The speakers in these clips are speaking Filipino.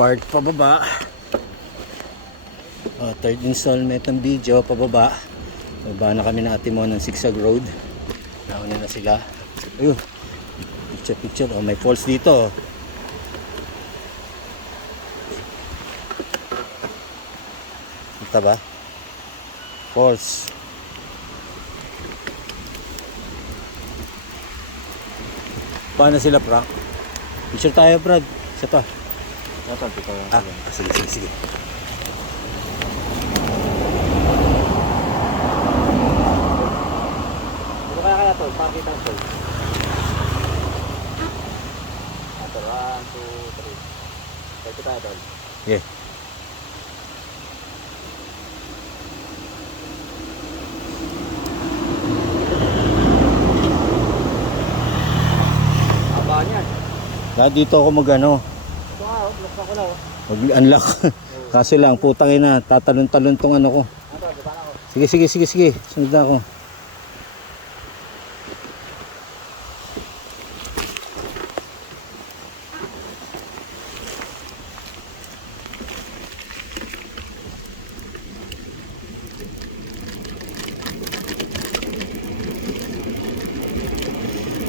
part pababa. Third installment ng video pababa. Baba na kami na Ate Mo ng Sigsag Road. Nauna na sila. Ayun. Picture. Oh, may falls dito. Ito ba? Falls. Paano sila, Frank? Picture tayo, Brad. Isa pa. Sige. Ano kaya to? Pakita ang soul. Ito, 1, 2, 3. Pwede tayo doon. Yeah. Abaan yan. Dito ako mag-ano. Ito nga, block ako na. Mag-unlock. Kaso lang, putang ina, tatalon-talon tong ano ko. Ito, diba na ako? Sige. Sunod na ako.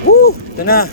Woo! Ito na.